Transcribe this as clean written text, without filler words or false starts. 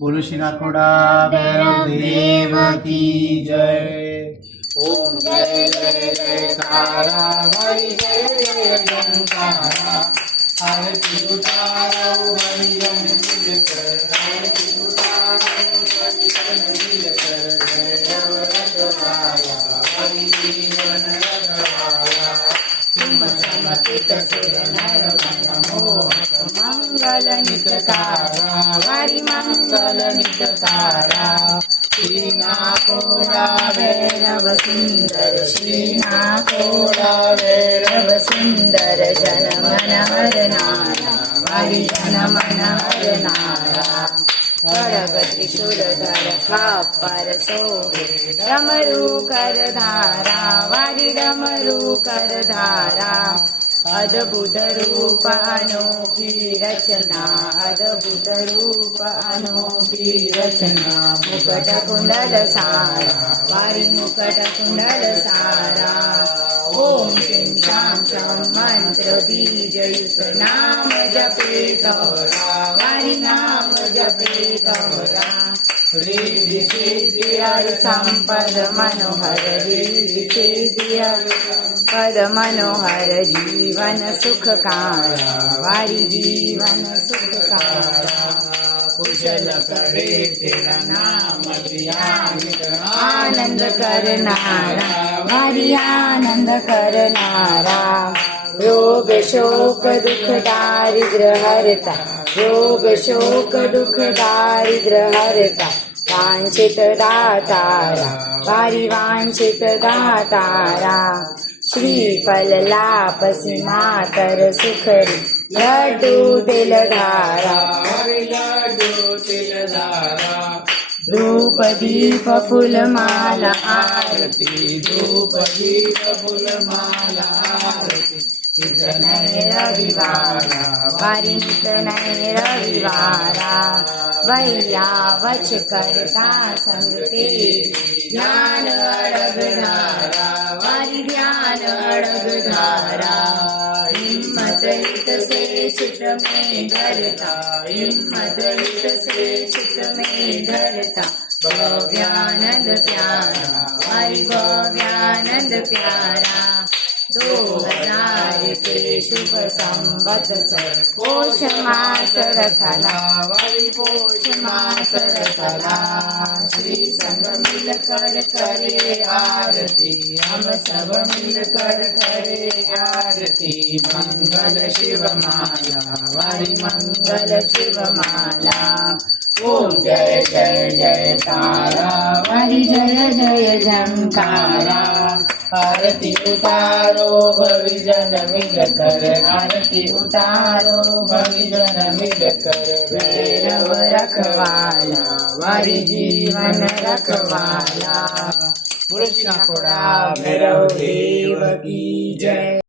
बोलो श्री नाथोड़ा भैरव देव की जय। ओम जय जय जयकारा हरि जय जय जयकारा। आरती उतारो हरिजन निज कर, आरती उतारो हरिजन निज कर। भैरव रखवाला हरि जीवन रखवाला, तुम समर्पित सिर नर मन मोहक। मंगल नितकारा हरि मंगल नितकारा। श्रीनाथोड़ा भैरव सुंदर, श्रीनाथोड़ा भैरव सुंदर। जन मन हर नारा हरि जन मन हर नारा। खड़ग त्रिशूल धर खापर सोहे, डमरू कर धारा वारी डमरू कर धारा। अद्भुत रूप अनोखी रचना, अद्भुत रूप अनोखी रचना। मुकुट कुंडल सारा वारी मुकुट कुंडल सारा। ओम श्रीं शां शं मंत्र बीज युक्त नाम जपे तोरा वारी नाम जपे तोरा। रिद्धि सिद्धि हर संपद मनोहर, रिद्धि सिद्धि हर संपद मनोहर। जीवन सुखकारा वारी जीवन सुखकारा। कुशल करे तेरा नाम ध्यान, आनंद करनारा वारी आनंद करनारा। रोग शोक दुख दारिद्र हरता, रोग शोक दुख दारिद्र हरता। वांछित दातारा वारी वांछित दातारा। श्रीफल लापसी मातर सुखरी, लड्डू तिलधारा लड्डू तिलधारा। धूप दीप फूलमाला आरती, धूप दीप फूलमाला आरती। नित नय रविवारा वारी नित नय रविवारा। वैया वच करता संग तेरी, ध्यान अड़ग धारा वारी ध्यान अड़ग धारा। हिम्मत हित से चित में धरता, हिम्मत हित से चित में धरता। भव्यानंद प्यारा वारी भव्यानंद प्यारा। 2000 के शुभ संवत्सर पोष मास रखला वारी पोष मास रखला। श्री संग मिल कर करे आरती, हम सब मिल कर करे आरती। मंगल शिव माला वारी मंगल शिव माला। ओम जय जय जयकारा वारी जय जय झंकारा। आरती उतारो भविजन मिल कर, आरती उतारो भविजन मिल कर। भैरव रखवाला वारी जीवन रखवाला। बोलो श्री नाथोड़ा भैरव देव की जय।